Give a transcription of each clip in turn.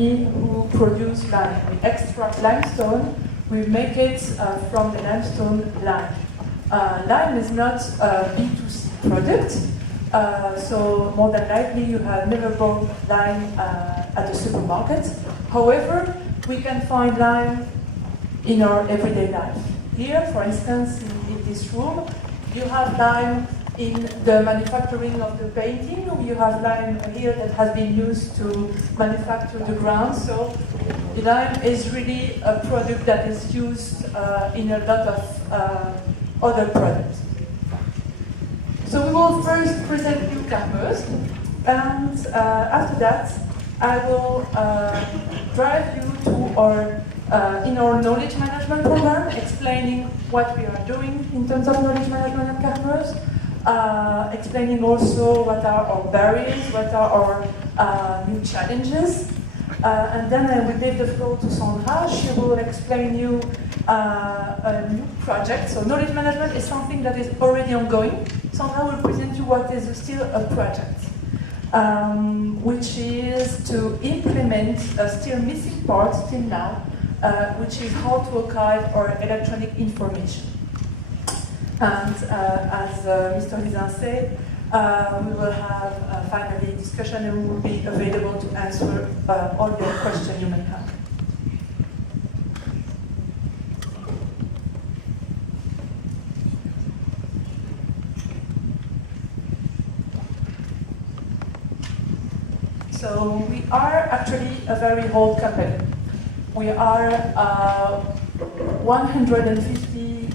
who produce lime. We extract limestone, we make it from the limestone lime. Lime is not a B2C product, so more than likely you have never bought lime at the supermarket. However, we can find lime in our everyday life. Here, for instance, in this room, you have lime in the manufacturing of the painting. You have lime here that has been used to manufacture the ground. So the lime is really a product that is used in a lot of other products. So we will first present you Carmeuse, and after that I will drive you to our in our knowledge management program, explaining what we are doing in terms of knowledge management at Carmeuse, explaining also what are our barriers, what are our new challenges, and then I will leave the floor to Sandra. She will explain you a new project. So knowledge management is something that is already ongoing. Sandra will present you what is still a project, which is to implement a still missing part till now, which is how to archive our electronic information. And as Mr. Lizin said, we will have finally a discussion and we will be available to answer all your questions you may have. So we are actually a very old company. We are 150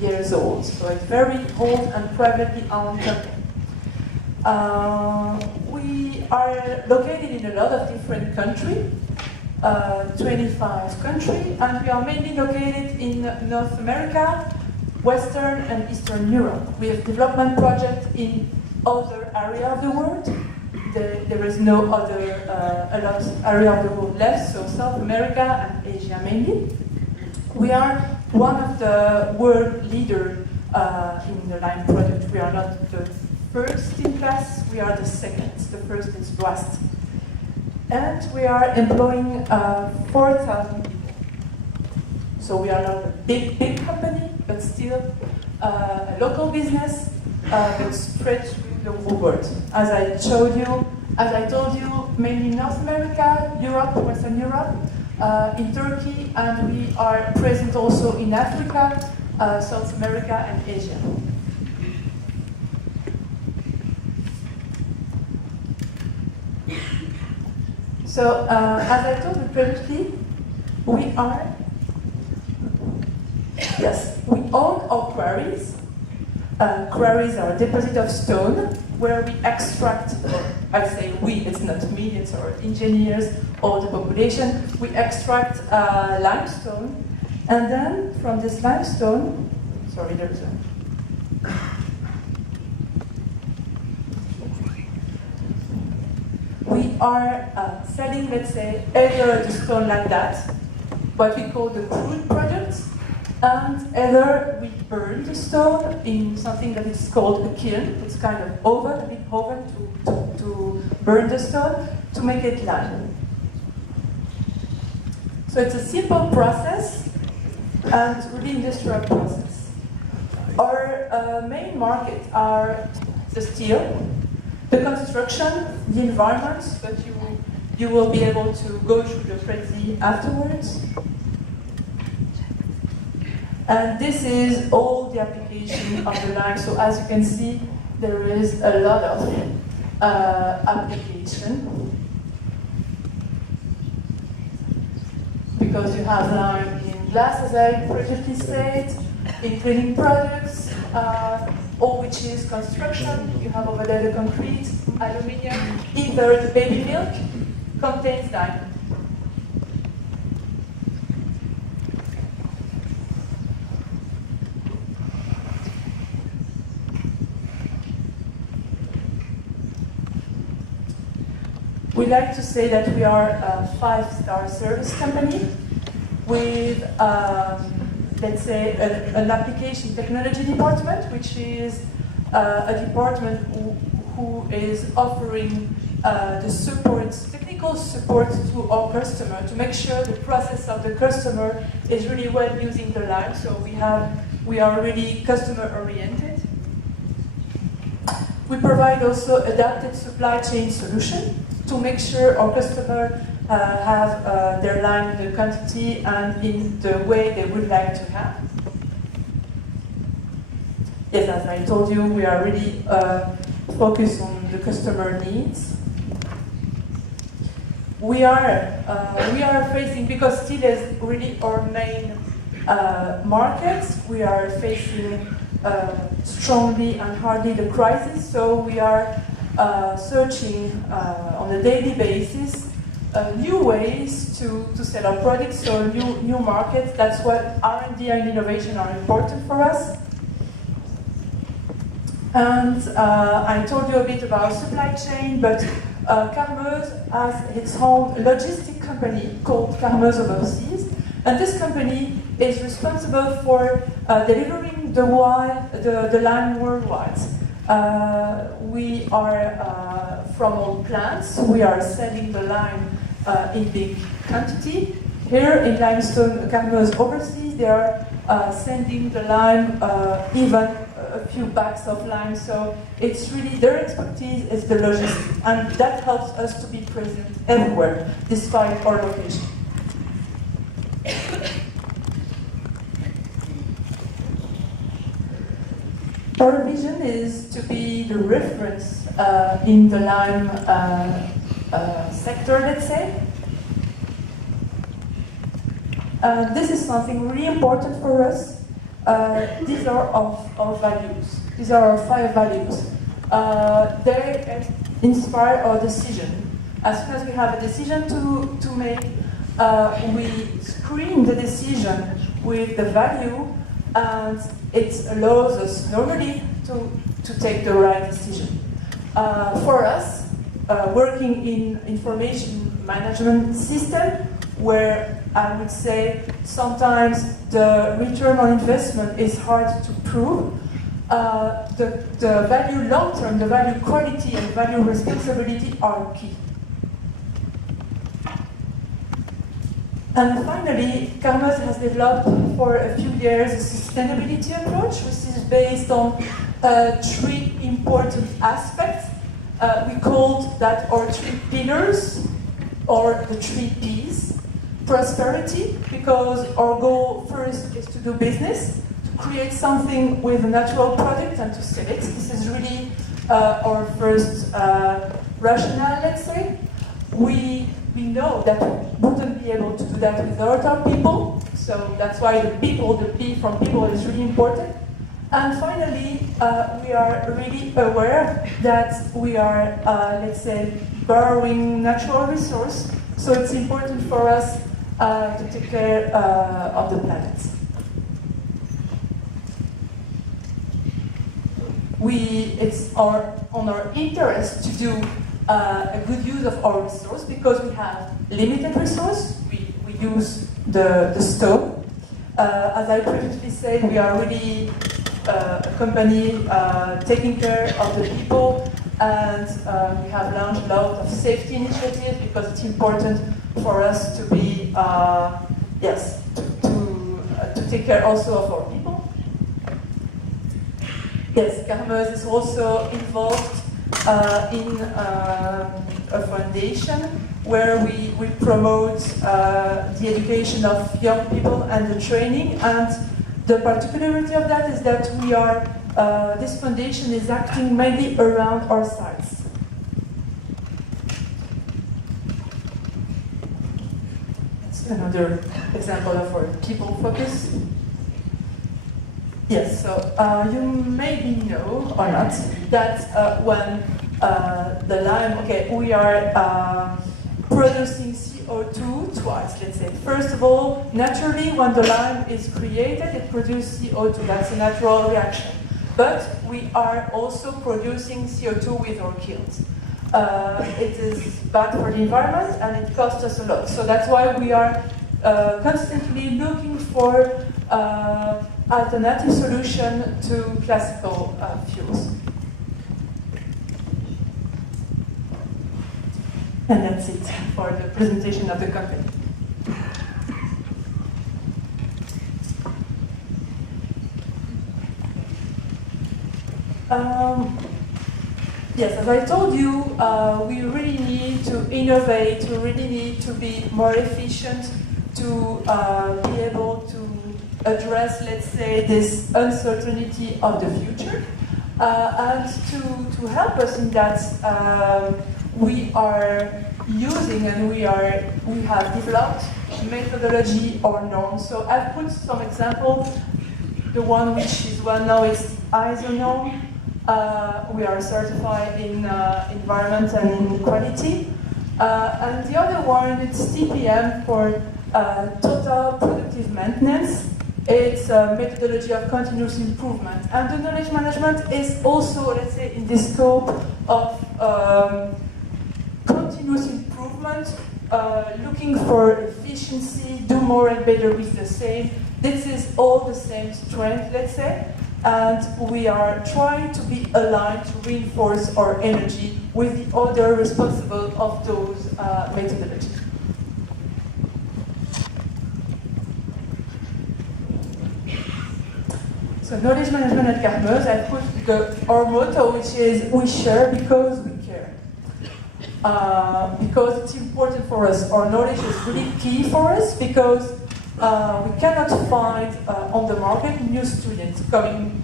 years old, so it's very old and privately owned company. We are located in a lot of different countries, 25 countries, and we are mainly located in North America, Western and Eastern Europe. We have development projects in other areas of the world. There is no other a lot area of the world left, so South America and Asia mainly. We are one of the world leaders in the lime product. We are not the first in class, we are the second. The first is Rust. And we are employing 4,000 people. So we are not a big company, but still a local business that spreads the whole world. As I told you, mainly North America, Europe, Western Europe, in Turkey, and we are present also in Africa, South America, and Asia. So, as I told you previously, we own our quarries. Quarries are a deposit of stone where we extract, or I say we, it's not me, it's our engineers or the population. We extract limestone, and then from this limestone, sorry, there's a... We are selling, let's say, either the stone like that, what we call the crude products, and either we burn the stone in something that is called a kiln. It's kind of oven, a big oven to burn the stone to make it lime. So it's a simple process and really industrial process. Our main market are the steel, the construction, the environment, but you will be able to go through the frenzy afterwards. And this is all the application of the lime. So as you can see, there is a lot of application. Because you have lime in glass, as I previously said, in cleaning products, all which is construction. You have over there the concrete, aluminium, either the baby milk contains lime. We like to say that we are a 5-star service company with, let's say, an application technology department, which is a department who is offering the support, technical technical support to our customer to make sure the process of the customer is really well using the lime. So we are really customer oriented. We provide also adapted supply chain solution to make sure our customer have their lime in the quantity and in the way they would like to have. Yes, as I told you, we are really focused on the customer needs. We are facing, because steel is really our main market, we are facing strongly and hardly the crisis, so we are searching on a daily basis new ways to sell our products, so new markets. That's what R&D and innovation are important for us. And I told you a bit about supply chain, but Carmeuse has its own logistic company called Carmeuse Overseas, and this company is responsible for delivering the lime worldwide. We are from our plants, we are selling the lime in big quantity. Here in Limestone Carmeuse Overseas, they are sending the lime even a few bags of lime, so it's really their expertise is the logistics, and that helps us to be present everywhere, despite our location. Our vision is to be the reference in the lime sector, let's say. This is something really important for us. These are our values. These are our 5 values. They inspire our decision. As soon as we have a decision to make, we screen the decision with the value, and it allows us normally to take the right decision. For us, working in information management system, where I would say sometimes the return on investment is hard to prove, the value long-term, the value quality and value responsibility are key. And finally, Carmeuse has developed for a few years a sustainability approach, which is based on 3 important aspects. We called that our 3 pillars, or the 3 Ps. Prosperity, because our goal first is to do business, to create something with a natural product and to sell it. This is really our first rationale, let's say. We know that we wouldn't be able to do that without our people, so that's why the people, the P from people is really important. And finally, we are really aware that we are, let's say, borrowing natural resource, so it's important for us to take care of the planet. It's on our interest to do a good use of our resource, because we have limited resource. We use the stone. As I previously said, we are really a company taking care of the people, and we have launched a lot of safety initiatives because it's important for us to be, to take care also of our people. Yes, Carmeuse is also involved in a foundation where we promote the education of young people and the training, and the particularity of that is that we are, this foundation is acting mainly around our sites. Another example of our people focus. Yes, so you maybe know or not that when the lime, we are producing CO2 twice, let's say. First of all, naturally, when the lime is created, it produces CO2. That's a natural reaction. But we are also producing CO2 with our kilns. It is bad for the environment and it costs us a lot. So that's why we are constantly looking for alternative solution to classical fuels. And that's it for the presentation of the company. Yes, as I told you, we really need to innovate, we really need to be more efficient to be able to address, let's say, this uncertainty of the future. And to help us in that, we are using and we have developed methodology or norms. So I've put some examples. The one which is well known is ISO norm. We are certified in environment and quality. And the other one is TPM for total productive maintenance. It's a methodology of continuous improvement. And the knowledge management is also, let's say, in the scope of continuous improvement, looking for efficiency, do more and better with the same. This is all the same strength, let's say. And we are trying to be aligned to reinforce our energy with the other responsible of those methodologies. So knowledge management at Carmeuse, I put our motto, which is we share because we care. Because it's important for us. Our knowledge is really key for us because we cannot find on the market new students coming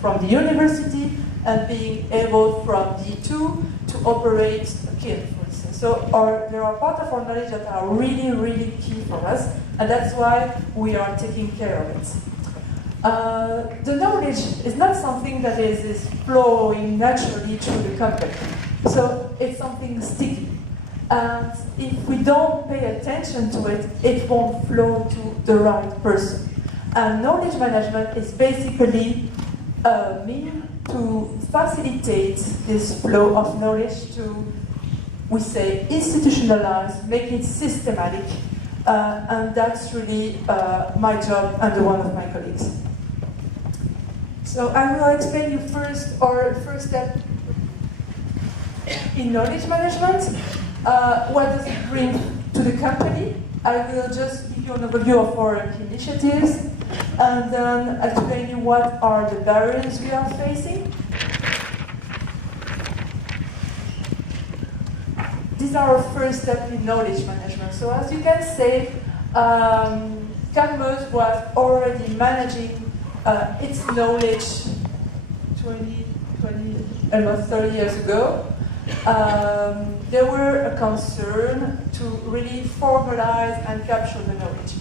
from the university and being able from D2 to operate a kiln, for instance. So there are part of our knowledge that are really, really key for us, and that's why we are taking care of it. The knowledge is not something that is flowing naturally through the company. So it's something sticky. And if we don't pay attention to it, it won't flow to the right person. And knowledge management is basically a means to facilitate this flow of knowledge to, we say, institutionalize, make it systematic. And that's really my job and the one of my colleagues. So I will explain you first our first step in knowledge management. What does it bring to the company? I will just give you an overview of our initiatives and then explain you what are the barriers we are facing. These are our first step in knowledge management. So as you can say, Carmeuse was already managing its knowledge 20, almost 30 years ago. There were a concern to really formalize and capture the knowledge.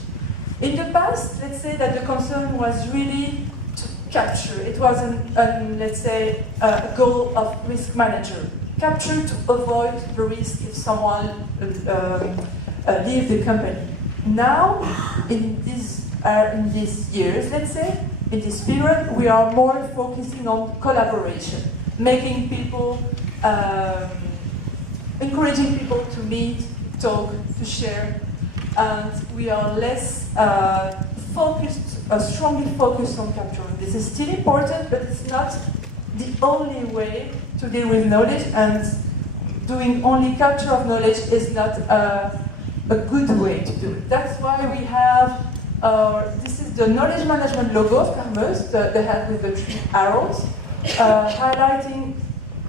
In the past, let's say that the concern was really to capture. It wasn't, let's say, a goal of risk manager. Capture to avoid the risk if someone leaves the company. Now, in these years, let's say, in this period, we are more focusing on collaboration, making people, encouraging people to meet, talk, to share, and we are less strongly focused on capturing. This is still important, but it's not the only way to deal with knowledge, and doing only capture of knowledge is not a good way to do it. That's why we have this is the knowledge management logo of Carmeuse, the head with the 3 arrows, highlighting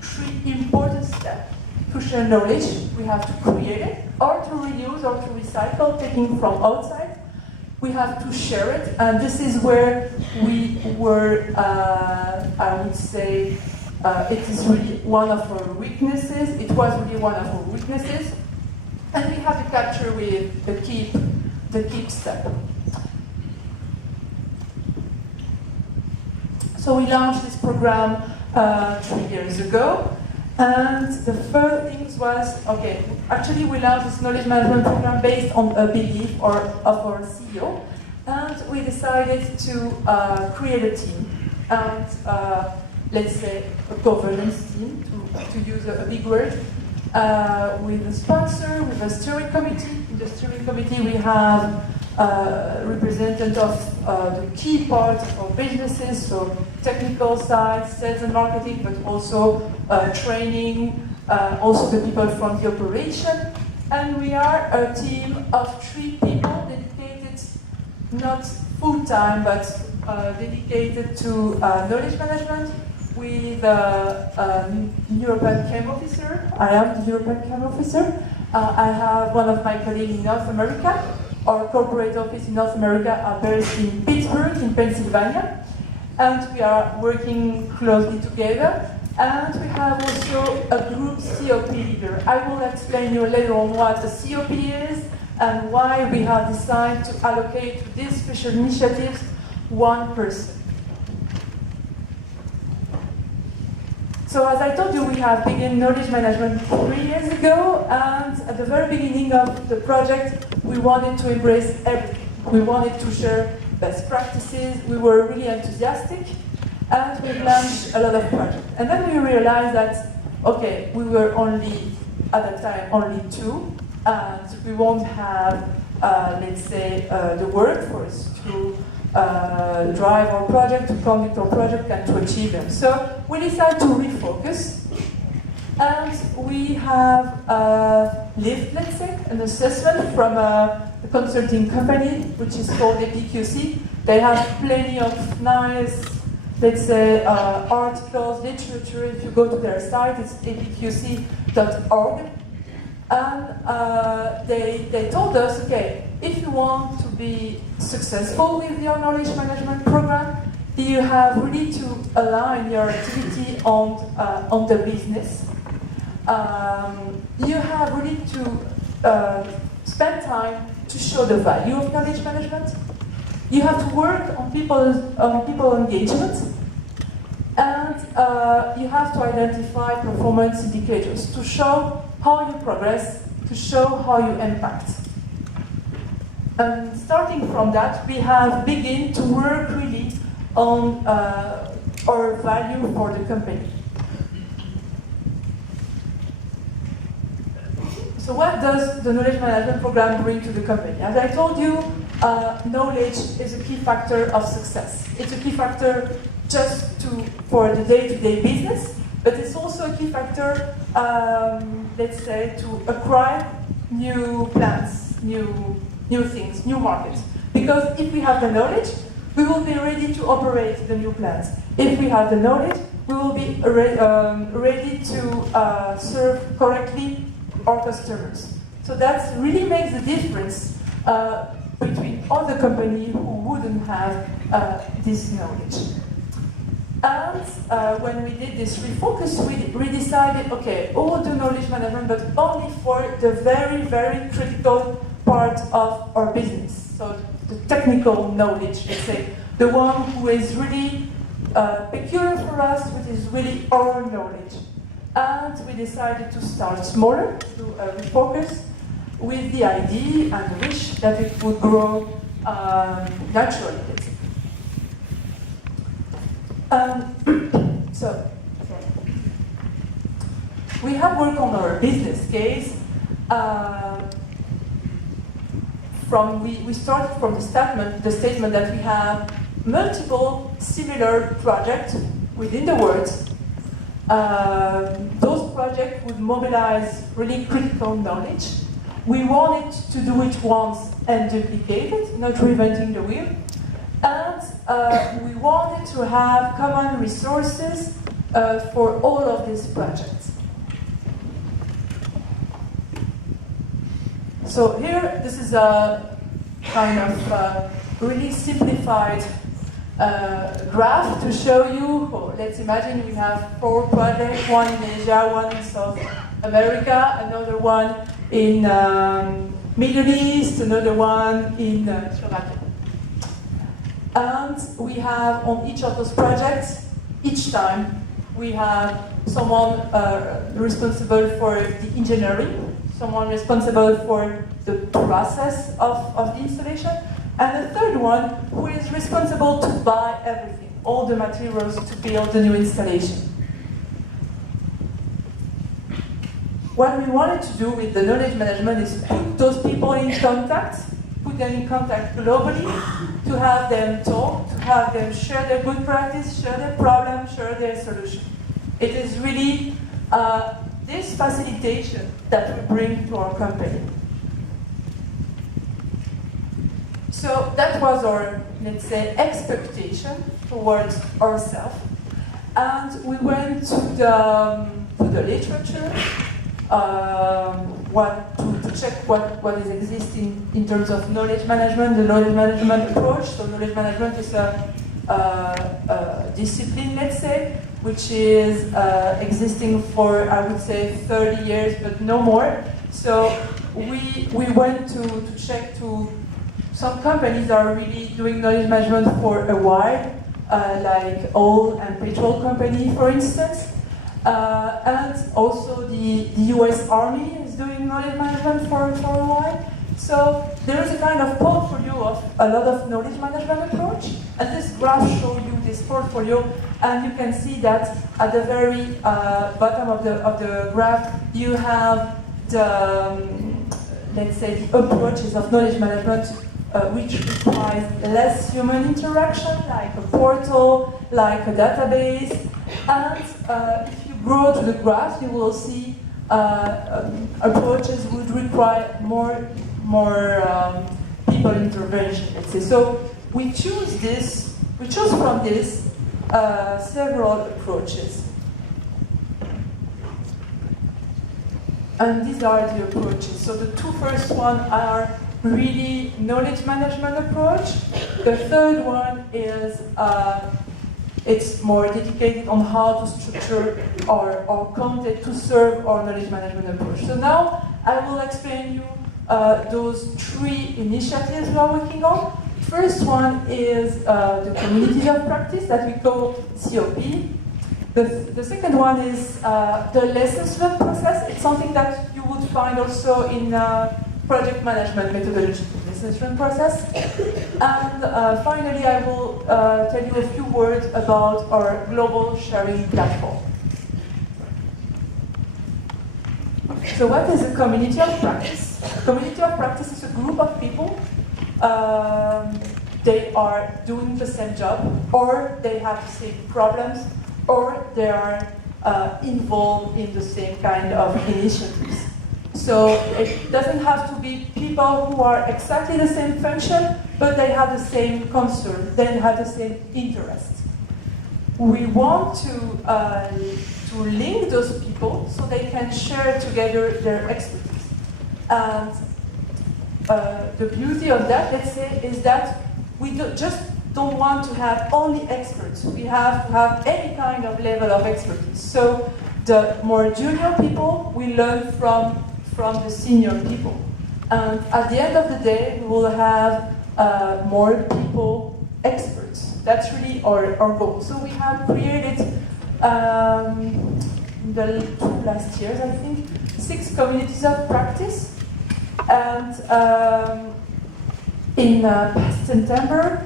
3 important steps. To share knowledge, we have to create it, or to reuse, or to recycle, taking from outside. We have to share it, and this is where we were, I would say, it is really one of our weaknesses. It was really one of our weaknesses. And we have to capture with the keep step. So we launched this program 3 years ago. And the first thing was, okay, actually we launched this knowledge management program based on a belief of our CEO. And we decided to create a team. And let's say a governance team, to use a big word, with a sponsor, with a steering committee. In the steering committee we have representatives of the key parts of our businesses, so technical side, sales and marketing, but also training, also the people from the operation. And we are a team of 3 people dedicated, not full-time, but dedicated to knowledge management with European CAM officer. I am the European CAM officer. I have one of my colleagues in North America. Our corporate office in North America are based in Pittsburgh, in Pennsylvania. And we are working closely together. And we have also a group COP leader. I will explain you later on what a COP is and why we have decided to allocate to these special initiatives 1 person. So as I told you, we have begun knowledge management 3 years ago, and at the very beginning of the project, we wanted to embrace everything. We wanted to share best practices, we were really enthusiastic, and we launched a lot of projects. And then we realized that, okay, we were only, at that time, only 2, and we won't have, let's say, the workforce to drive our project, to conduct our project, and to achieve them. So we decided to refocus, and we have lived, let's say, an assessment from a consulting company, which is called EPQC. They have plenty of nice, let's say, articles, literature. If you go to their site, it's epqc.org. And they told us, okay, if you want to be successful with your knowledge management program, you have really to align your activity on the business. You have really to spend time to show the value of knowledge management. You have to work on people engagement, and you have to identify performance indicators to show how you progress, to show how you impact. And starting from that, we have begun to work really on our value for the company. So what does the knowledge management program bring to the company? As I told you, knowledge is a key factor of success. It's a key factor for the day-to-day business, but it's also a key factor, let's say, to acquire new plans, new things, new markets. Because if we have the knowledge, we will be ready to operate the new plans. If we have the knowledge, we will be ready to serve correctly our customers. So that really makes the difference between other companies who wouldn't have this knowledge. And when we did this refocus, we decided, okay, all the knowledge management, but only for the very, very critical part of our business. So the technical knowledge, let's say, the one who is really peculiar for us, which is really our knowledge. And we decided to start smaller, to refocus, with the idea and the wish that it would grow naturally, let's say. We have worked on our business case. We started from the statement that we have multiple similar projects within the world. Those projects would mobilize really critical knowledge. We wanted to do it once and duplicate it, not reinventing the wheel. And we wanted to have common resources for all of these projects. So here, this is a kind of really simplified graph to show you. Let's imagine we have 4 projects, one in Asia, one in South America, another one in Middle East, another one in Slovakia. And we have on each of those projects, each time, we have someone responsible for the engineering, someone responsible for the process of the installation, and a third one who is responsible to buy everything, all the materials to build the new installation. What we wanted to do with the knowledge management is put those people in contact, put them in contact globally, to have them talk, to have them share their good practice, share their problem, share their solution. It is really, this facilitation that we bring to our company. So that was our, let's say, expectation towards ourselves. And we went to the literature to check what is existing in terms of knowledge management, the knowledge management approach. So knowledge management is a discipline, let's say, which is existing for, I would say, 30 years, but no more. So we went to check to some companies that are really doing knowledge management for a while, like oil and petrol company, for instance. And also the US Army is doing knowledge management for a while. So there is a kind of portfolio of a lot of knowledge management approach. And this graph shows you this portfolio, and you can see that at the very bottom of the graph, you have the, let's say, the approaches of knowledge management which requires less human interaction, like a portal, like a database. And if you go to the graph, you will see approaches would require more people intervention, let's say. So we choose from this several approaches. And these are the approaches. So the two first ones are really knowledge management approach. The third one is it's more dedicated on how to structure our content to serve our knowledge management approach. So now I will explain you those three initiatives we are working on. First one is the communities of practice that we call COP. The second one is the lessons learned process. It's something that you would find also in project management methodology, lessons learned process. And finally, I will tell you a few words about our global sharing platform. So what is a community of practice? A community of practice is a group of people. They are doing the same job, or they have the same problems, or they are involved in the same kind of initiatives. So it doesn't have to be people who are exactly the same function, but they have the same concern, they have the same interests. We want to link those people so they can share together their expertise. And the beauty of that, let's say, is that we don't want to have only experts. We have to have any kind of level of expertise. So the more junior people, we learn from the senior people. And at the end of the day, we will have more people experts. That's really our goal. So we have created, in the last years, I think, 6 communities of practice. And in past September,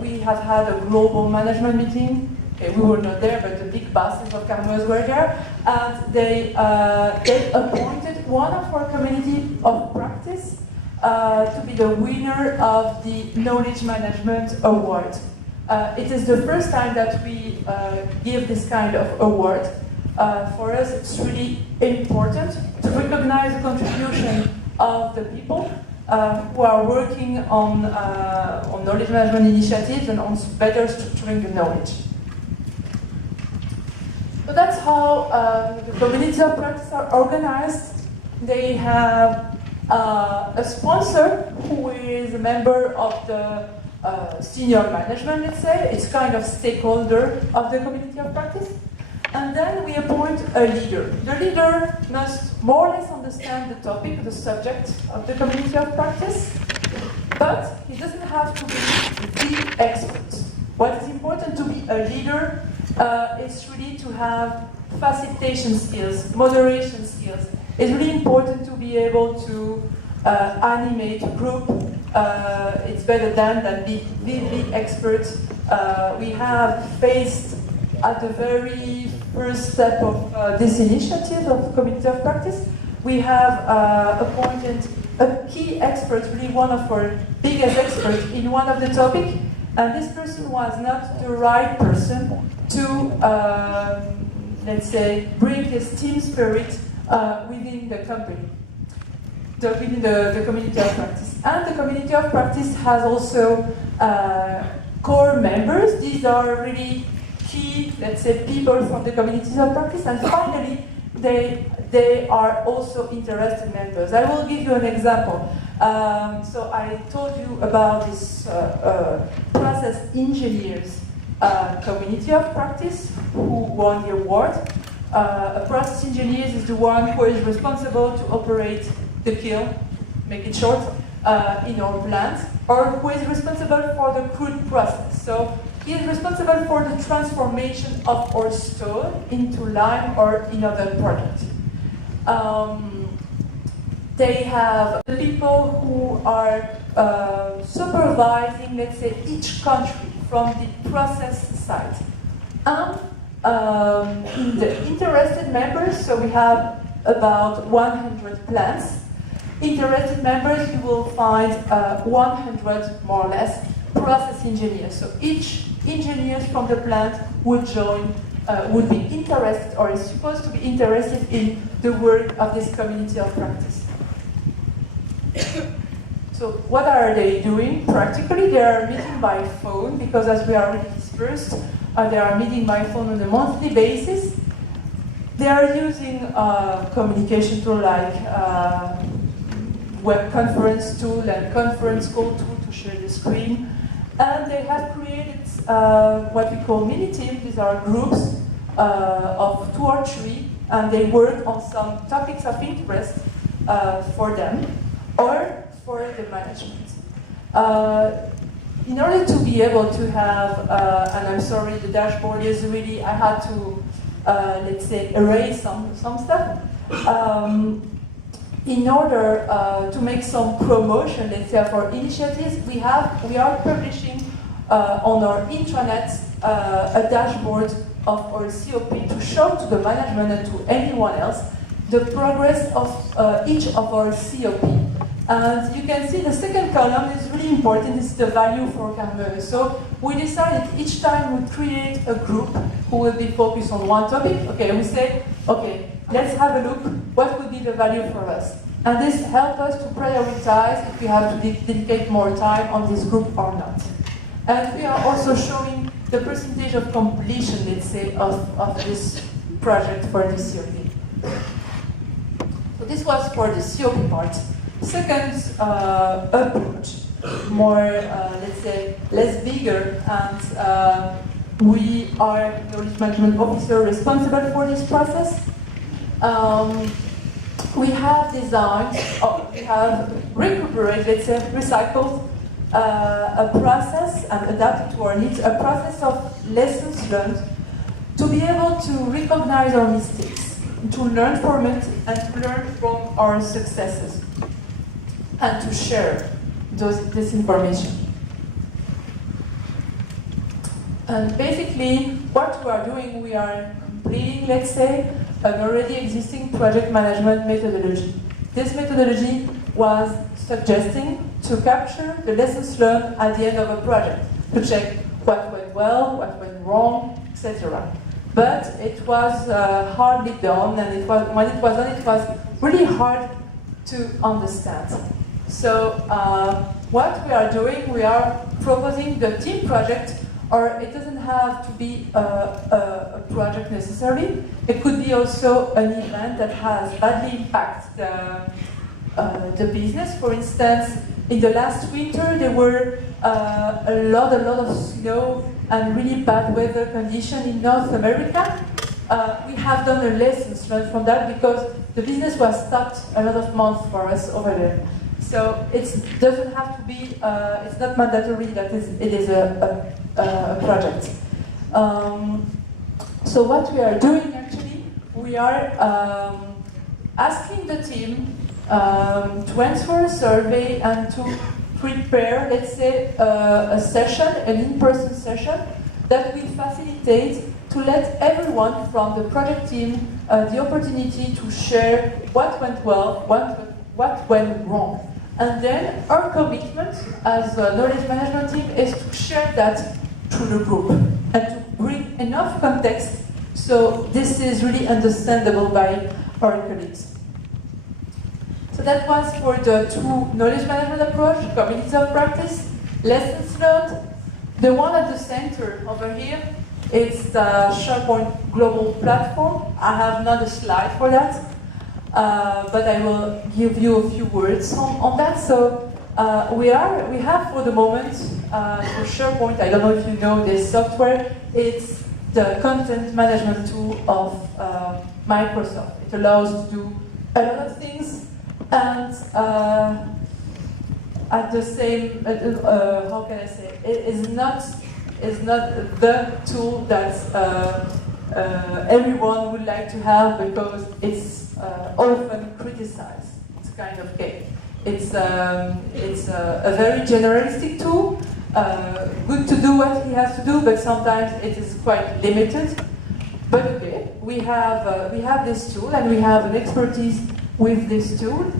we have had a global management meeting. We were not there, but the big bosses of Carmeuse were there, and they appointed one of our community of practice to be the winner of the Knowledge Management Award. It is the first time that we give this kind of award. For us, it's really important to recognize the contribution of the people who are working on knowledge management initiatives and on better structuring the knowledge. So that's how the communities of practice are organized. They have a sponsor who is a member of the senior management, let's say. It's kind of stakeholder of the community of practice. And then we appoint a leader. The leader must more or less understand the topic, the subject of the community of practice, but he doesn't have to be the expert. What is important to be a leader is really to have facilitation skills, moderation skills. It's really important to be able to animate a group. It's better than be the expert. We have faced at the very first step of this initiative of Community of Practice, we have appointed a key expert, really one of our biggest experts in one of the topics, and this person was not the right person to let's say, bring this team spirit within the company, within the community of practice. And the community of practice has also core members. These are really key, let's say, people from the communities of practice. And finally, they are also interested members. I will give you an example. So I told you about this process engineers community of practice who won the award. A process engineer is the one who is responsible to operate the kiln, make it short, in our plant, or who is responsible for the crude process. So he is responsible for the transformation of our stone into lime or in other products. They have the people who are supervising, let's say, each country from the process side. And in the interested members, so we have about 100 plants. Interested members, you will find 100 more or less process engineers. So each engineer from the plant would join, would be interested or is supposed to be interested in the work of this community of practice. So what are they doing practically? They are meeting by phone because as we are already dispersed, they are meeting by phone on a monthly basis. They are using communication tool like web conference tool and conference call tool to share the screen. And they have created what we call mini teams. These are groups of 2 or 3, and they work on some topics of interest for them or for the management. In order to be able to have, and I'm sorry, the dashboard is really, I had to, let's say, erase some stuff. In order to make some promotion, let's say, for initiatives, we are publishing on our intranet a dashboard of our COP to show to the management and to anyone else the progress of each of our COP. And you can see the second column is really important, it's the value for Carmel. So we decided each time we create a group who will be focused on one topic, okay, we say, okay, let's have a look, what would be the value for us? And this helps us to prioritize if we have to dedicate more time on this group or not. And we are also showing the percentage of completion, let's say, of this project for the COP. So this was for the COP part. Second approach, more, let's say, less bigger, and we are the knowledge management officer responsible for this process. We have designed, we have recuperated, let's say, recycled a process and adapted to our needs, a process of lessons learned to be able to recognize our mistakes, to learn from it, and to learn from our successes, and to share this information. And basically, what we are doing, we are completing, let's say, an already existing project management methodology. This methodology was suggesting to capture the lessons learned at the end of a project, to check what went well, what went wrong, etc. But it was hardly done, and when it was done, it was really hard to understand. So what we are doing, we are proposing the team project, or it doesn't have to be a project necessarily. It could be also an event that has badly impacted the business. For instance, in the last winter, there were a lot of snow and really bad weather conditions in North America. We have done a lessons learned from that because the business was stopped a lot of months for us over there. So it doesn't have to be, it's not mandatory that it is a project. So what we are doing actually, we are asking the team to answer a survey and to prepare, let's say, a session, an in-person session that will facilitate to let everyone from the project team the opportunity to share what went well, what went wrong. And then our commitment as a knowledge management team is to share that through the group and to bring enough context So this is really understandable by our colleagues. So that was for the two knowledge management approach, communities of practice, lessons learned. The one at the center over here, it's the SharePoint Global Platform. I have not a slide for that, but I will give you a few words on that. So we have for the moment for SharePoint, I don't know if you know this software, it's the content management tool of Microsoft. It allows to do a lot of things, and at the same, how can I say, it is not the tool that everyone would like to have, because it's often criticized. It's kind of gay. It's a very generalistic tool, good to do what he has to do, but sometimes it is quite limited. But okay, we have this tool, and we have an expertise with this tool,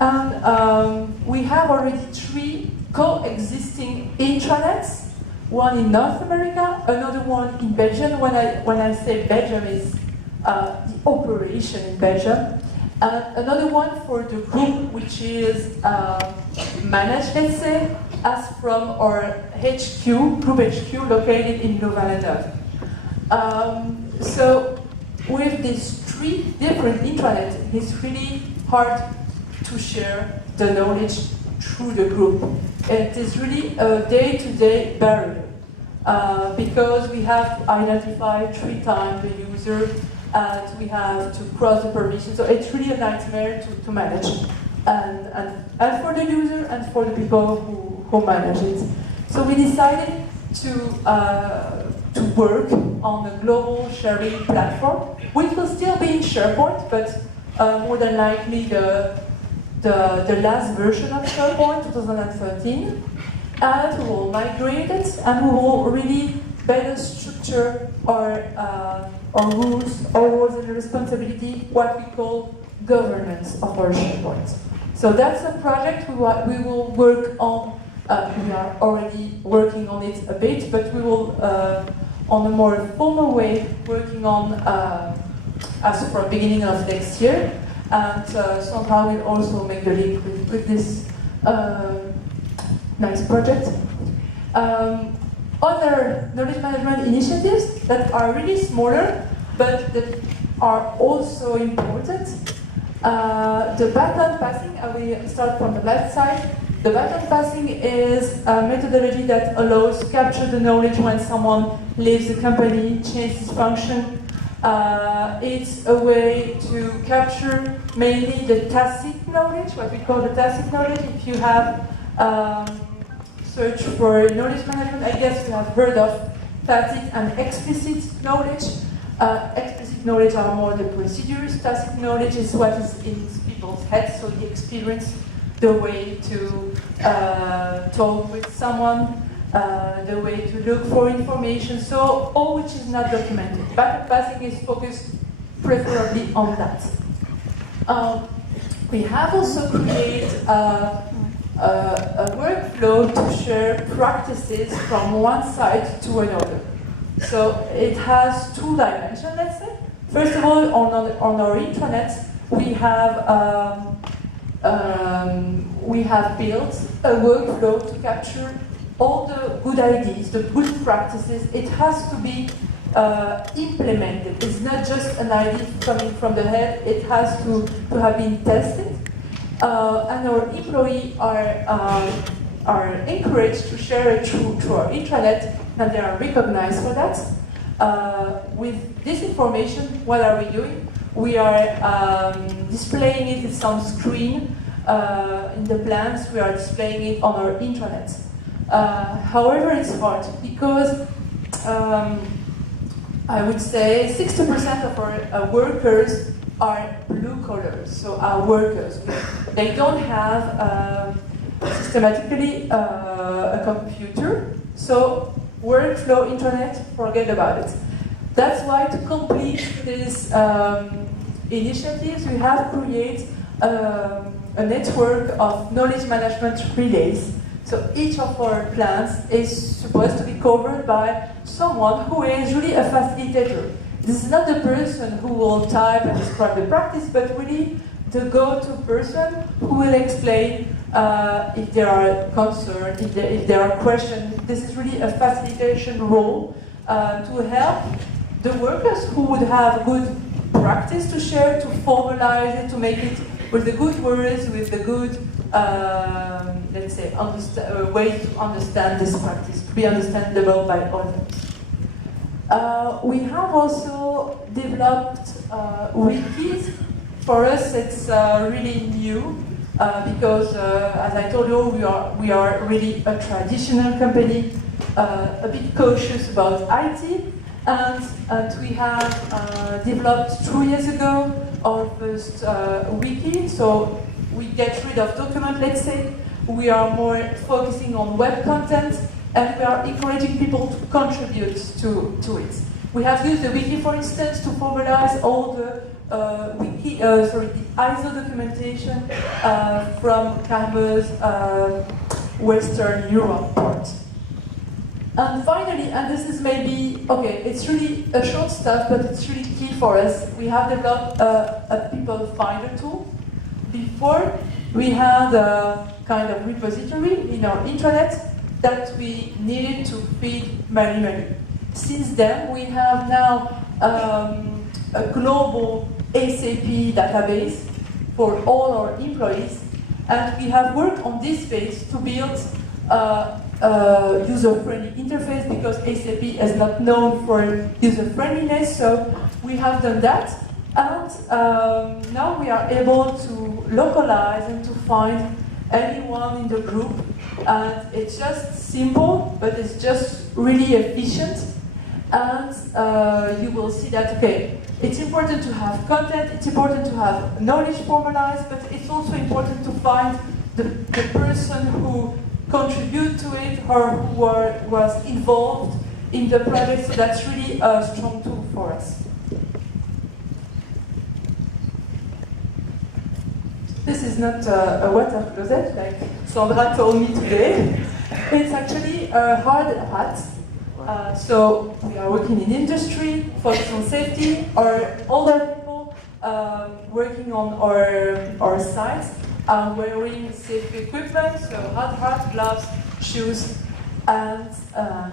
and we have already 3 coexisting intranets. One in North America, another one in Belgium. When I say Belgium, is the operation in Belgium. Another one for the group, which is managed, let's say, as from our HQ, group HQ, located in Louvain-la-Neuve. So with these 3 different intranets, it's really hard to share the knowledge through the group. It is really a day-to-day barrier, because we have to identify 3 times the user, and we have to cross the permission. So it's really a nightmare to manage, and for the user and for the people who manage it. So we decided to work on a global sharing platform, which will still be in SharePoint, but more than likely the last version of SharePoint, 2013, and we will migrate it, and we will really better structure our rules, our roles and responsibility, what we call governance of our SharePoint. So that's a project we will work on. We are already working on it a bit, but we will, on a more formal way, working on as from beginning of next year. And somehow we'll also make the link with this nice project. Other knowledge management initiatives that are really smaller, but that are also important. The baton passing, I will start from the left side. The baton passing is a methodology that allows to capture the knowledge when someone leaves the company, changes function. It's a way to capture mainly the tacit knowledge, what we call the tacit knowledge. If you have search for knowledge management, I guess you have heard of tacit and explicit knowledge. Explicit knowledge are more the procedures. Tacit knowledge is what is in people's heads, so the experience, the way to talk with someone, the way to look for information, so all which is not documented. Baton passing is focused preferably on that. We have also created a workflow to share practices from one site to another. So it has 2 dimensions, let's say. First of all, on our intranet, we have built a workflow to capture all the good ideas, the good practices. It has to be implemented. It's not just an idea coming from the head. It has to have been tested. And our employees are encouraged to share it through our intranet, and they are recognized for that. With this information, what are we doing? We are displaying it on screen. In the plans, we are displaying it on our intranet. However, it's hard because I would say 60% of our workers are blue collars, so are workers. They don't have systematically a computer, so workflow intranet, forget about it. That's why to complete these initiatives, we have created a network of knowledge management relays. So each of our plans is supposed to be covered by someone who is really a facilitator. This is not the person who will type and describe the practice, but really the go-to person who will explain if there are concerns, if there are questions. This is really a facilitation role to help the workers who would have good practice to share, to formalize it, to make it with the good words, with the good, let's say, ways to understand this practice, to be understandable by others. We have also developed wikis. For us, it's really new because, as I told you, we are really a traditional company, a bit cautious about IT, and we have developed 2 years ago our first wiki. So we get rid of document, let's say. We are more focusing on web content, and we are encouraging people to contribute to it. We have used the wiki, for instance, to formalize all the the ISO documentation from Carme's Western Europe part. And finally, and this is maybe, okay, it's really a short stuff, but it's really key for us. We have developed a people finder tool. Before, we had a kind of repository in our intranet that we needed to feed manually. Since then, we have now a global SAP database for all our employees, and we have worked on this phase to build a user-friendly interface because SAP is not known for user-friendliness, so we have done that, and now we are able to localize and to find anyone in the group, and it's just simple, but it's just really efficient. And you will see that, okay, it's important to have content, it's important to have knowledge formalized, but it's also important to find the person who contributed to it or who was involved in the project, so that's really a strong tool for us. This is not a water closet like Sandra told me today. It's actually a hard hat. So we are working in industry, focused on safety, or older people working on our sites are wearing safety equipment, so hard hat, gloves, shoes, and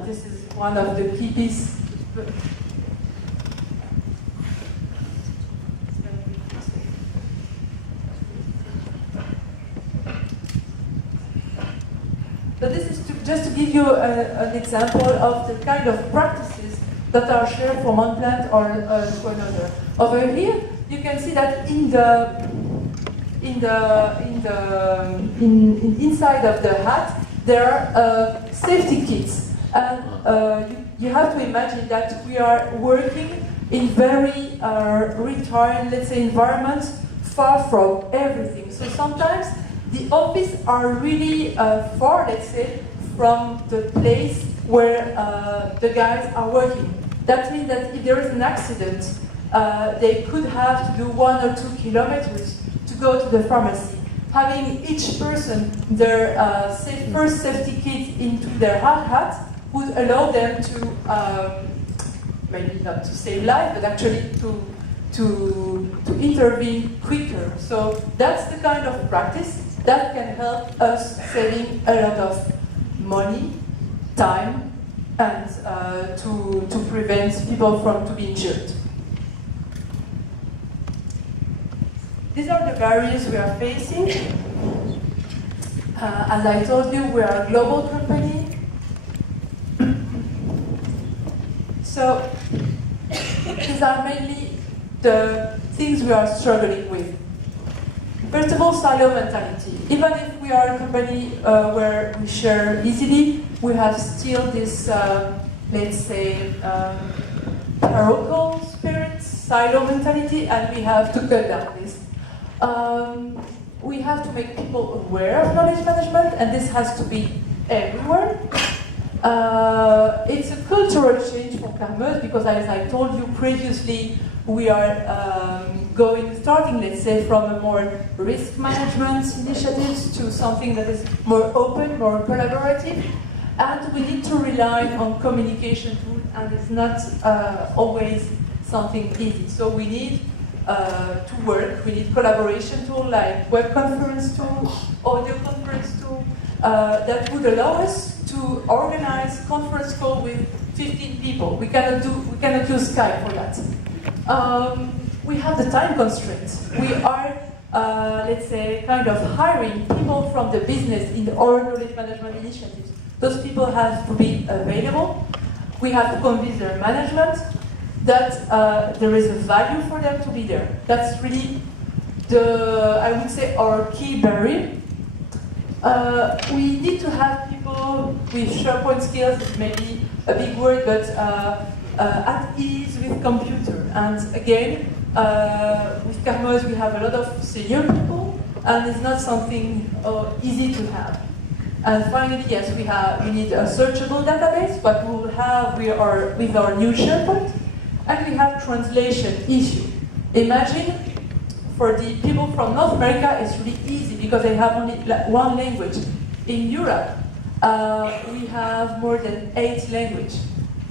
this is one of the key pieces. So this is just to give you an example of the kind of practices that are shared from one plant or to another. Over here, you can see that inside of the hat there are safety kits, and you have to imagine that we are working in very retired, let's say, environments, far from everything. So sometimes the office are really far, let's say, from the place where the guys are working. That means that if there is an accident, they could have to do 1 or 2 kilometers to go to the pharmacy. Having each person their first safety kit into their hard hat would allow them to, maybe not to save life, but actually to intervene quicker. So that's the kind of practice that can help us saving a lot of money, time, and to prevent people from to be injured. These are the barriers we are facing. As I told you, we are a global company. So these are mainly the things we are struggling with. First of all, silo mentality. Even if we are a company where we share easily, we have still this, let's say, parochial spirit, silo mentality, and we have to cut down this. We have to make people aware of knowledge management, and this has to be everywhere. It's a cultural change for Carmeuse because, as I told you previously, we are starting, let's say, from a more risk management initiatives to something that is more open, more collaborative, and we need to rely on communication tools, and it's not always something easy. So we need to work, we need collaboration tools like web conference tool, audio conference tool, that would allow us to organize conference call with 15 people. We cannot use Skype for that. We have the time constraints. We are, let's say, kind of hiring people from the business in our knowledge management initiatives. Those people have to be available. We have to convince their management that there is a value for them to be there. That's really I would say, our key barrier. We need to have people with SharePoint skills, maybe a big word, but at ease with computer. And again, with Carmeuse we have a lot of senior people, and it's not something easy to have. And finally, yes, we need a searchable database, but we will have with our new SharePoint, and we have translation issue. Imagine for the people from North America, it's really easy because they have only one language. In Europe, we have more than 8 languages.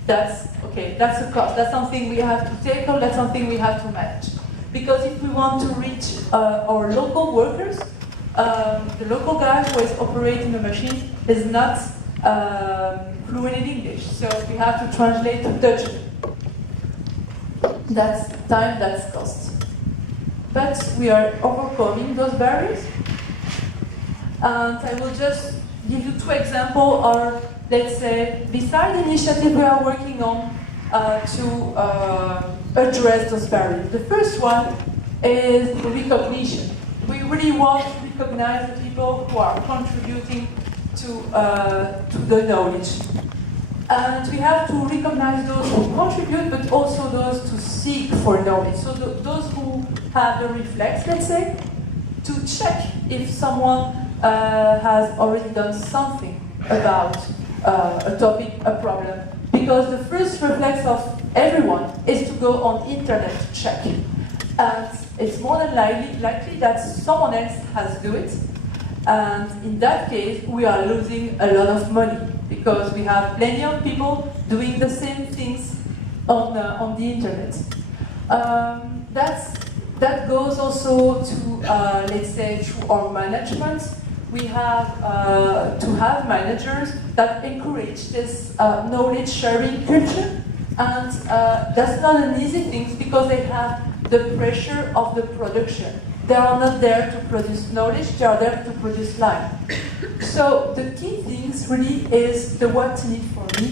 That's a cost. That's something we have to tackle, that's something we have to manage. Because if we want to reach our local workers, the local guy who is operating the machine is not fluent in English, so we have to translate to Dutch. That's time, that's cost. But we are overcoming those barriers. And I will just give you 2 examples, or let's say, beside the initiative we are working on to address those barriers. The first one is recognition. We really want to recognize the people who are contributing to the knowledge. And we have to recognize those who contribute, but also those to seek for knowledge. So those who have the reflex, let's say, to check if someone has already done something about a topic, a problem. Because the first reflex of everyone is to go on internet to check. And it's more than likely that someone else has to do it. And in that case, we are losing a lot of money, because we have plenty of people doing the same things on the internet. That goes also to, let's say, through our management. We have to have managers that encourage this knowledge sharing culture. And that's not an easy thing, because they have the pressure of the production. They are not there to produce knowledge, they are there to produce life. So the key things really is the what's in it for me.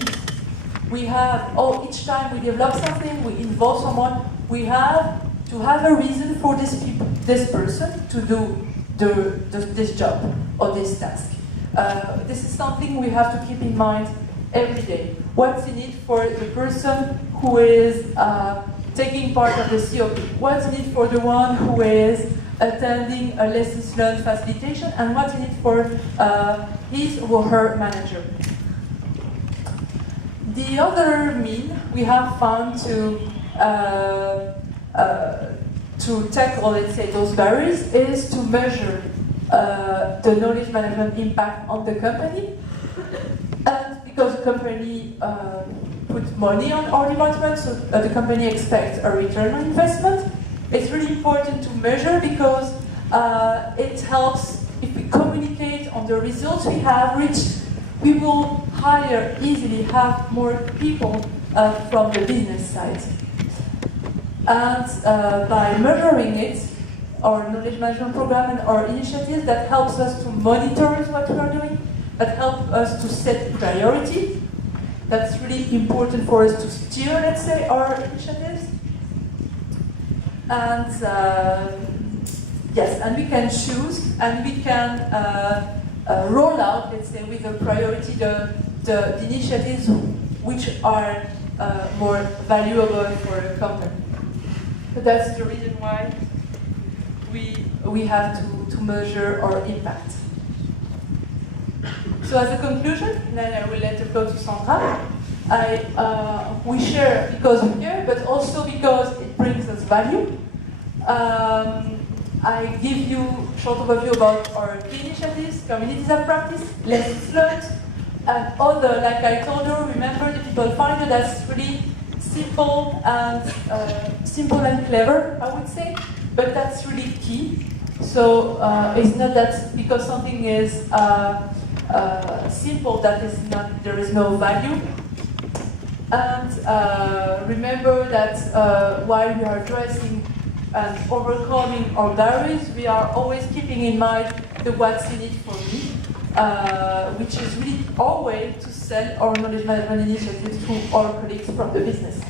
We have, each time we develop something, we involve someone, we have to have a reason for this person to do this job or this task. This is something we have to keep in mind every day. What's in it for the person who is taking part of the COP? What's in it for the one who is attending a lessons learned facilitation? And what's in it for his or her manager? The other mean we have found to tackle, let's say, those barriers is to measure the knowledge management impact on the company. And because the company put money on our department, so the company expects a return on investment, it's really important to measure, because it helps if we communicate on the results we have reached. We will easily have more people from the business side. And by measuring it, our knowledge management program and our initiatives, that helps us to monitor what we are doing, that helps us to set priority. That's really important for us to steer, let's say, our initiatives. And yes, and we can choose, and we can roll out, let's say, with a priority the initiatives which are more valuable for a company. But that's the reason why we have to measure our impact. So as a conclusion, then I will let the floor to Sandra. We share because we care, but also because it brings us value. I give you a short overview about our key initiatives, communities of practice, lessons learned, and other, like I told you, remember the people finder, that's really simple and clever, I would say, but that's really key. So it's not that because something is simple that is not, there is no value. And remember that while we are addressing and overcoming our barriers, we are always keeping in mind the what's in it for me, which is really our way to sell our knowledge management initiatives to our colleagues from the business.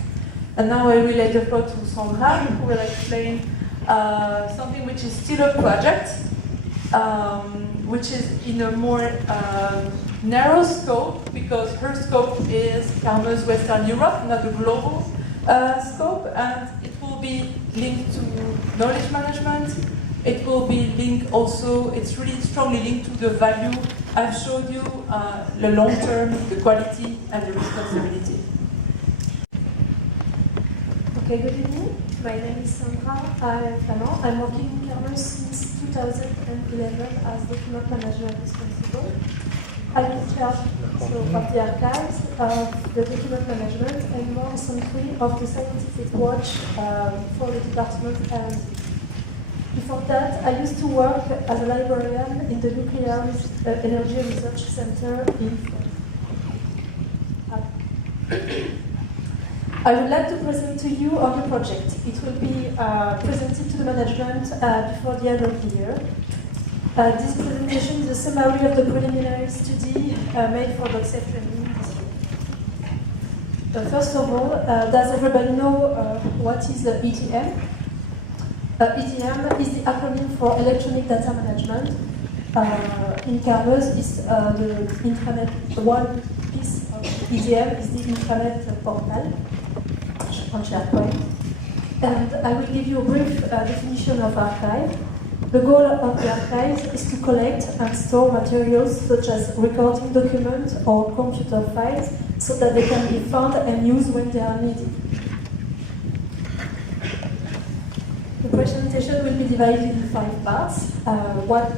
And now I will let the floor to Sandra, who will explain something which is still a project, which is in a more narrow scope, because her scope is Karme's Western Europe, not a global scope, and it will be linked to knowledge management. It will be linked also, it's really strongly linked to the value I've showed you, the long term, the quality, and the responsibility. Okay, good evening. My name is Sandra. I'm Flamand. I'm working in Karme since 2011 as document management responsible. I'm in charge of the archives, of the document management, and more recently of the scientific watch for the department. And before that, I used to work as a librarian in the Nuclear Energy Research Center in France. I would like to present to you on the project. It will be presented to the management before the end of the year. This presentation is a summary of the preliminary study made for DocSafe training this year. First of all, does everybody know what is the EDM? EDM is the acronym for Electronic Data Management. In Karme's, is the intranet, one piece of EDM is the intranet portal on SharePoint. And I will give you a brief definition of archive. The goal of the archive is to collect and store materials such as recording documents or computer files so that they can be found and used when they are needed. The presentation will be divided in 5 parts. What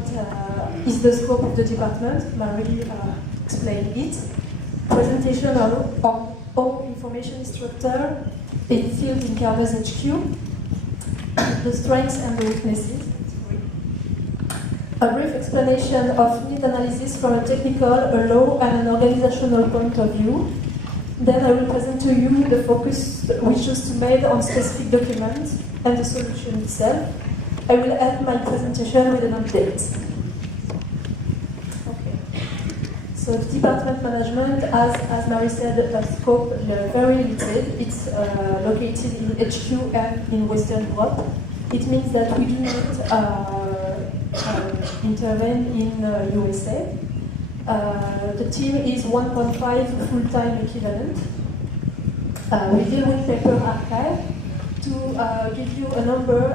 is the scope of the department? Marie explained it. Presentation of all information structure in field in Karme's HQ, the strengths and the weaknesses. A brief explanation of need analysis from a technical, a law, and an organizational point of view. Then I will present to you the focus we choose to make on specific documents and the solution itself. I will end my presentation with an update. Okay. So the department management, as Marie said, a scope very limited. It's located in HQ and in Western Europe. It means that we do not intervene in USA. The team is 1.5 full-time equivalent. We deal with paper archive. To give you a number,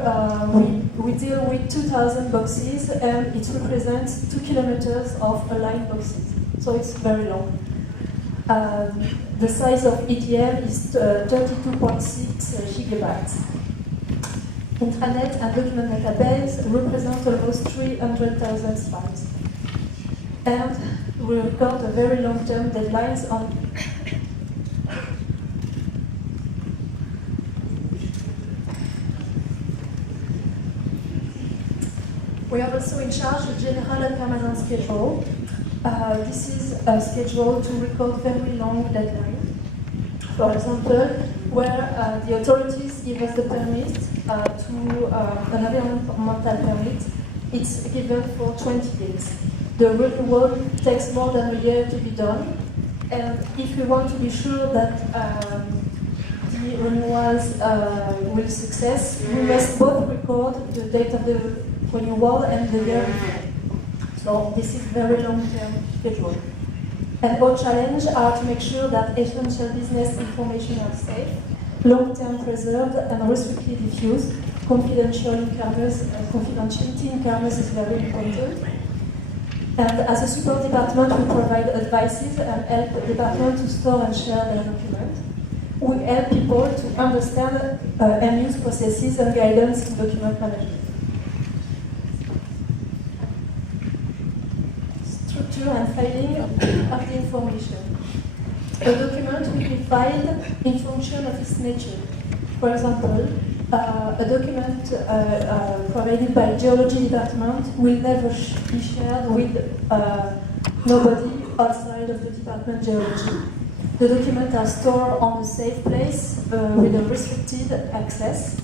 we deal with 2,000 boxes, and it represents 2 kilometers of aligned boxes. So it's very long. The size of EDM is 32.6 gigabytes. Intranet and document database represent almost 300,000 files. And we record a very long-term deadlines on We are also in charge of general and permanent schedule. This is a schedule to record very long deadlines. For example, where the authorities give us the permit to an environmental permit, it's given for 20 days. The renewal takes more than a year to be done, and if we want to be sure that the renewals will success, we must both record the date of the renewal and the year before. So this is very long-term schedule. And our challenge are to make sure that essential business information are safe, long-term preserved, and restrictly diffused. Confidentiality in Karme's is very important. And as a support department, we provide advices and help the department to store and share their documents. We help people to understand and use processes and guidance in document management. Structure and filing of the information. A document will be filed in function of its nature. For example, a document provided by Geology Department will never be shared with nobody outside of the Department Geology. The documents are stored on a safe place with a restricted access.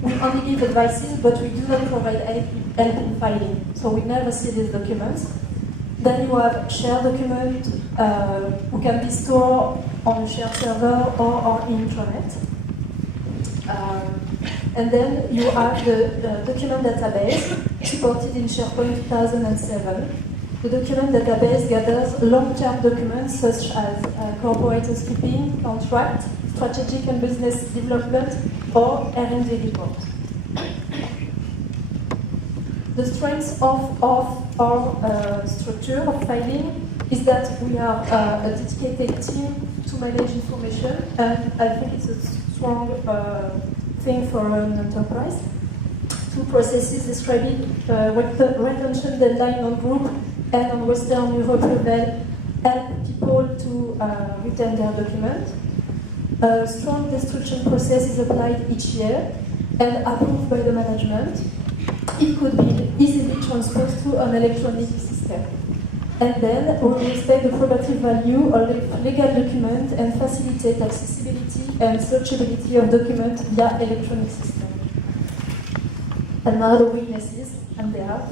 We only give advices, but we do not provide help in filing. So we never see these documents. Then you have shared document who can be stored on a shared server or on intranet. And then you have the document database supported in SharePoint 2007. The document database gathers long-term documents such as corporate housekeeping, contract, strategic and business development, or R&D report. The strength of our structure of filing is that we are a dedicated team to manage information, and I think it's a strong thing for an enterprise. Two processes describing retention deadline on group and on Western Europe level help people to retain their document. A strong destruction process is applied each year and approved by the management. It could be easily transposed to an electronic system. And then we respect the probative value of legal document and facilitate accessibility and searchability of document via electronic system. And now the weaknesses, and they are.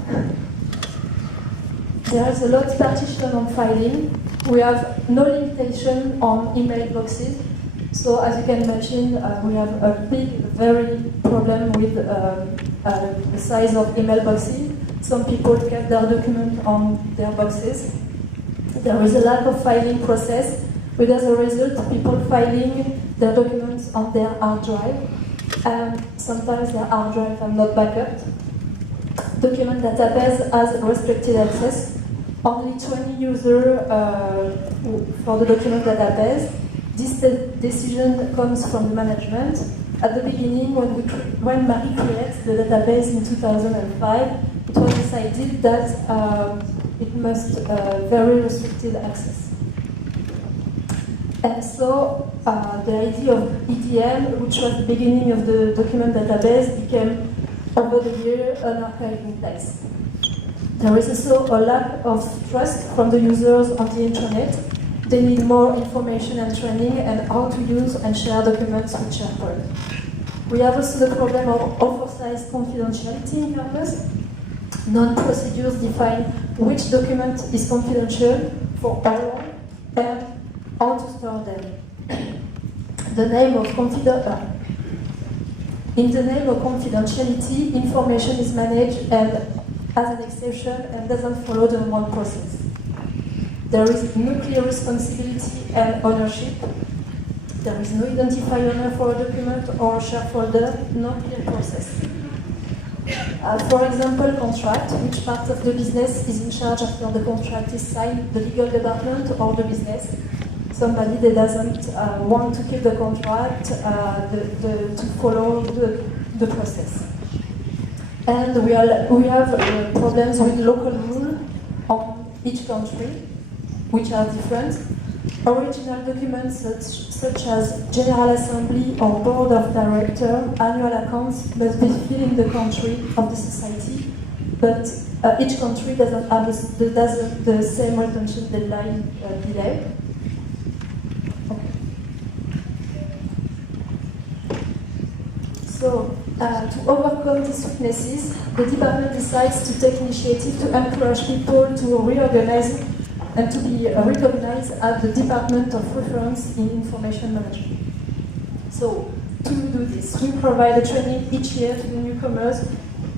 There is a lot of partition on filing. We have no limitation on email boxes. So as you can imagine, we have a very problem with the size of email boxes. Some people keep their document on their boxes. There is a lack of filing process, with as a result, people filing their documents on their hard drive. And sometimes their hard drive are not backed. Document database has restricted access. Only 20 users for the document database. This decision comes from the management. At the beginning, when Marie created the database in 2005, it was decided that it must very restricted access. And so the idea of EDM, which was the beginning of the document database, became over the year an archiving place. There is also a lack of trust from the users on the internet. They need more information and training and how to use and share documents with SharePoint. We have also the problem of oversized confidentiality in campus. Non-procedures define which document is confidential for how long and how to store them. In the name of confidentiality, information is managed and as an exception and doesn't follow the one process. There is no clear responsibility and ownership. There is no identifier owner for a document or a share folder, no clear process. For example, contract, which part of the business is in charge after the contract is signed, the legal department or the business. Somebody that doesn't want to keep the contract, to follow the process. And we have problems with local rules on each country, which are different. Original documents such as General Assembly or Board of Directors, annual accounts must be filled in the country of the society, but each country doesn't have the same retention deadline delay. So, to overcome these weaknesses, the department decides to take initiative to encourage people to reorganize and to be recognized as the department of reference in information management. So, to do this, we provide a training each year to the newcomers.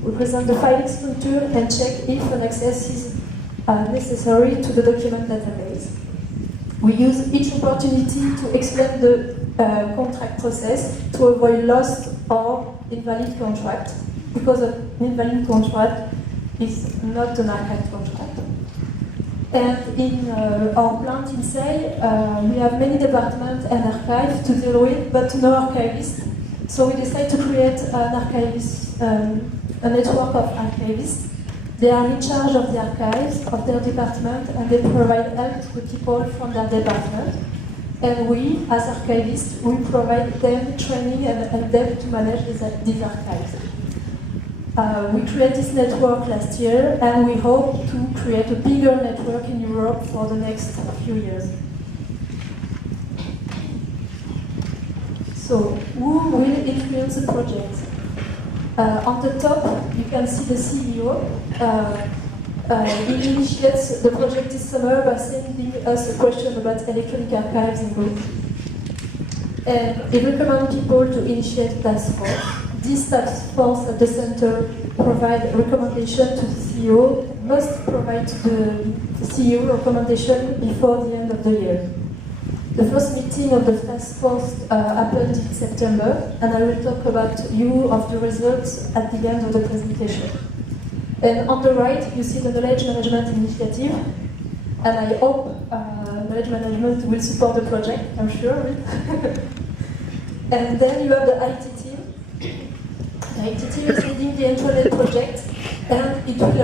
We present the filing structure and check if an access is necessary to the document database. We use each opportunity to explain the contract process to avoid lost or invalid contract, because an invalid contract is not an archived contract. And in our plant in Sale, we have many departments and archives to deal with, but no archivists. So we decided to create an archivist, a network of archivists. They are in charge of the archives of their department, and they provide help to the people from their department. And we, as archivists, we provide them training and help them to manage these archives. We created this network last year, and we hope to create a bigger network in Europe for the next few years. So, who will influence the project? On the top, you can see the CEO. He initiates the project this summer by sending us a question about electronic archives in Greece. And he recommends people to initiate task force. This task force at the center provides recommendation to the CEO, must provide to the CEO recommendation before the end of the year. The first meeting of the task force happened in September, and I will talk about you of the results at the end of the presentation. And on the right, you see the Knowledge Management Initiative, and I hope Knowledge Management will support the project, I'm sure. And then you have the IT team. The IT team is leading the Intranet project, and it will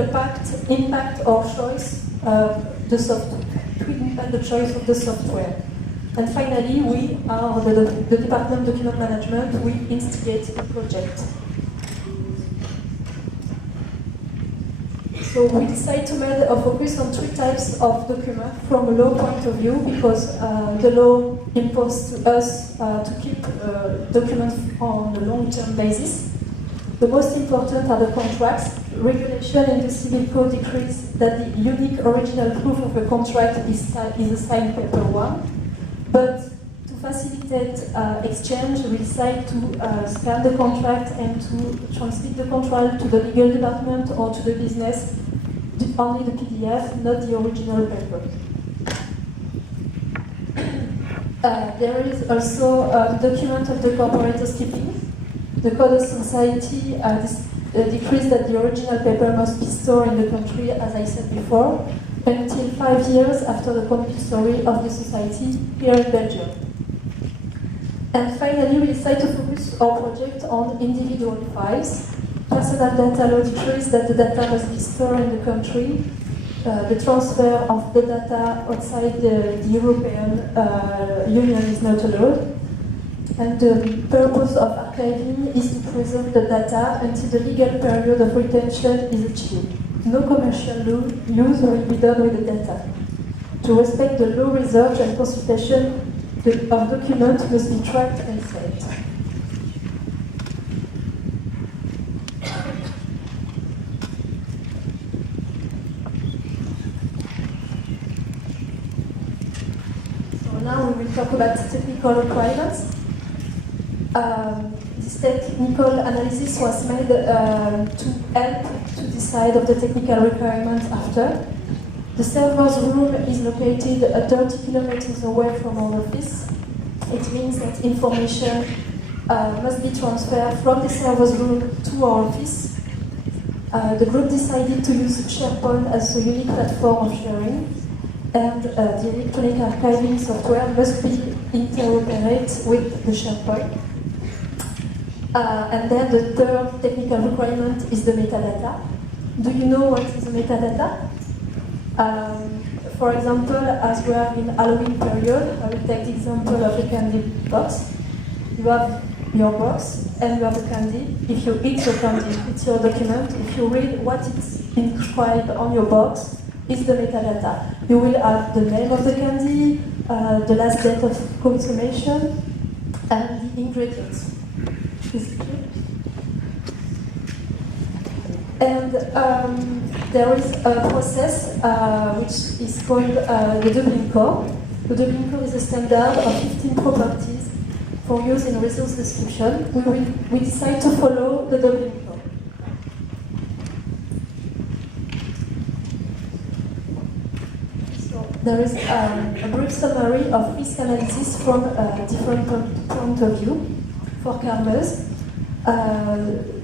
impact our choice, the software. It will impact the choice of the software. And finally, we are the Department of Document Management. We instigate the project. So we decided to make a focus on 3 types of documents from a law point of view, because the law imposes to us to keep documents on a long-term basis. The most important are the contracts. Regulation in the Civil Code decrees that the unique original proof of a contract is a signed paper one. But to facilitate exchange, we decide to scan the contract and to transmit the contract to the legal department or to the business, only the PDF, not the original paper. There is also the document of the corporate housekeeping. The Code of Society decrees that the original paper must be stored in the country, as I said before, until 5 years after the compulsory of the society here in Belgium. And finally, we decide to focus our project on individual files. Personal data law decrees that the data must be stored in the country. The transfer of the data outside the European Union is not allowed. And the purpose of archiving is to preserve the data until the legal period of retention is achieved. No commercial use will be done with the data. To respect the law, research and consultation of documents must be tracked and saved. So now we will talk about technical requirements. This technical analysis was made to help to decide of the technical requirements after. The server's room is located 30 kilometers away from our office. It means that information must be transferred from the server's room to our office. The group decided to use SharePoint as a unique platform of sharing, and the electronic archiving software must be interoperate with the SharePoint. And then the third technical requirement is the metadata. Do you know what is metadata? For example, as we are in Halloween period, I will take the example of a candy box. You have your box and you have a candy. If you eat your candy, it's your document. If you read what is inscribed on your box, it's the metadata. You will have the name of the candy, the last date of consummation, and the ingredients. And there is a process which is called the Dublin Core. The Dublin Core is a standard of 15 properties for use in resource description. We decide to follow the Dublin Core. So there is a brief summary of risk analysis from a different point of view. For CARMES,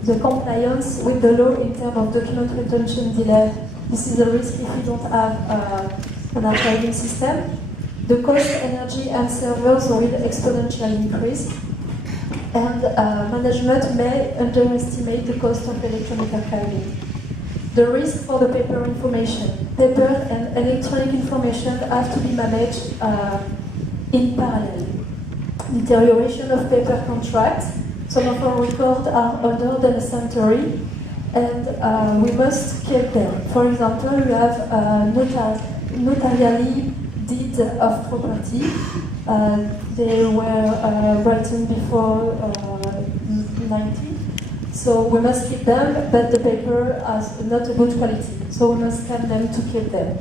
the compliance with the law in terms of document retention delay. This is a risk if you don't have an archiving system. The cost, energy, and servers will exponentially increase. And management may underestimate the cost of electronic archiving. The risk for the paper information. Paper and electronic information have to be managed in parallel. Deterioration of paper contracts. Some of our records are older than a century, and we must keep them. For example, we have notarially deed of property. They were written before 90, so we must keep them, but the paper has not a good quality, so we must scan them to keep them.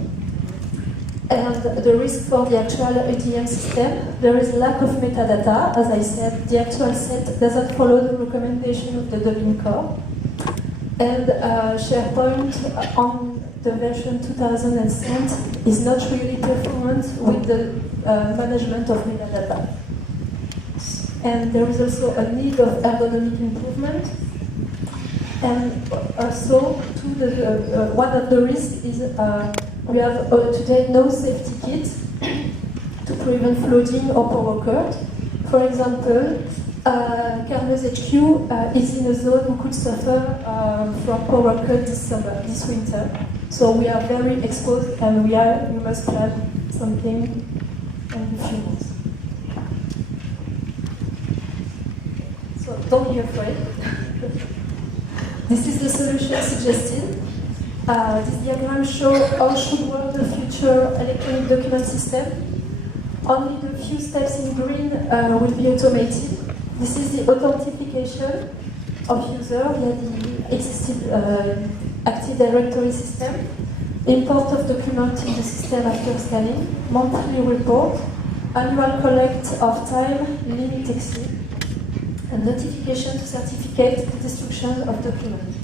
And the risk for the actual ATM system, there is a lack of metadata. As I said, the actual set doesn't follow the recommendation of the Dublin Core. And SharePoint on the version 2007 is not really performant with the management of metadata. And there is also a need of ergonomic improvement. And also, one of the risks is we have today no safety kit to prevent flooding or power cut. For example, Carmeuse HQ is in a zone who could suffer from power cut this winter. So we are very exposed, and we must plan something in a few months. So don't be afraid. This is the solution suggested. This diagram shows how should work the future electronic document system. Only the few steps in green will be automated. This is the authentication of user via the existing Active Directory system, import of document in the system after scanning, monthly report, annual collect of time, limit exceed, and notification to certificate the destruction of document.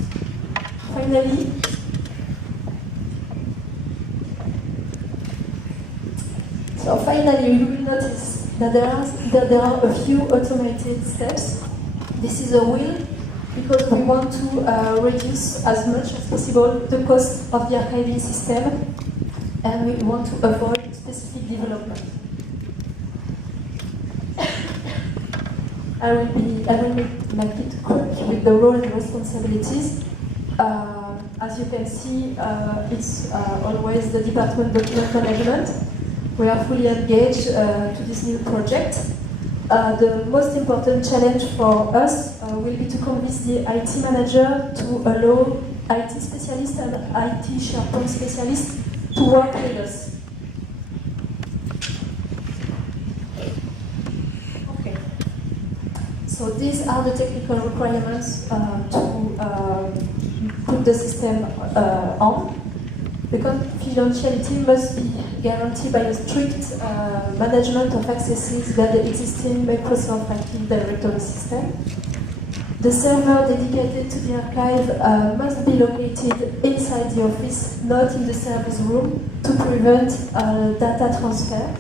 Finally, you will notice that there are a few automated steps. This is a wheel because we want to reduce as much as possible the cost of the archiving system, and we want to avoid specific development. I will make it quick with the role and responsibilities. As you can see, it's always the Department Document Management. We are fully engaged to this new project. The most important challenge for us will be to convince the IT manager to allow IT specialists and IT SharePoint specialists to work with us. Okay. So these are the technical requirements to put the system on. The confidentiality must be guaranteed by a strict management of accesses via the existing Microsoft Active Directory system. The server dedicated to the archive must be located inside the office, not in the service room, to prevent data transfer.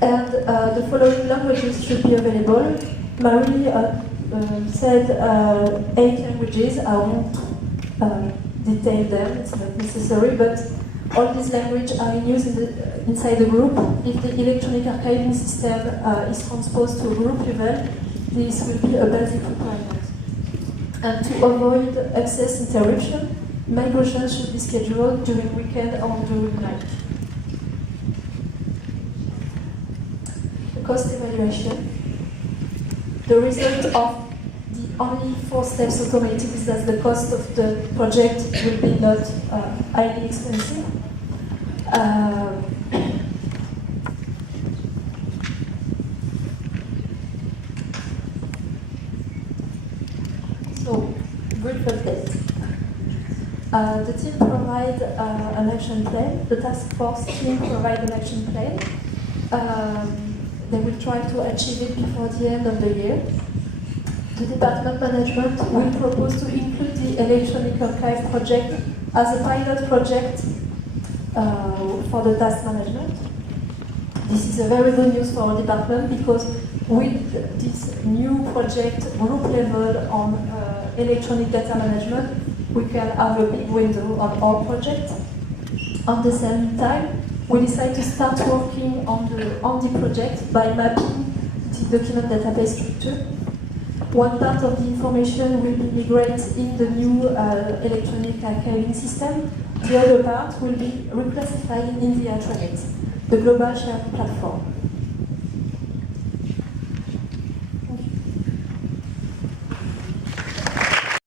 And the following languages should be available. Marie said 8 languages. I won't detail them, it's not necessary, but all these languages are in use inside the group. If the electronic archiving system is transposed to a group level, this will be a basic requirement. And to avoid access interruption, migration should be scheduled during weekend or during night. The cost evaluation. The result of only 4 steps automated is that the cost of the project will be not highly expensive. So, brief update. The team provides an action plan. The task force team provides an action plan. They will try to achieve it before the end of the year. The department management will propose to include the electronic archive project as a pilot project for the task management. This is a very good news for our department because with this new project group level on electronic data management, we can have a big window on our project. At the same time, we decide to start working on the project by mapping the document database structure. One part of the information will be migrated in the new electronic archiving system. The other part will be reclassified in the Intranet, the global shared platform.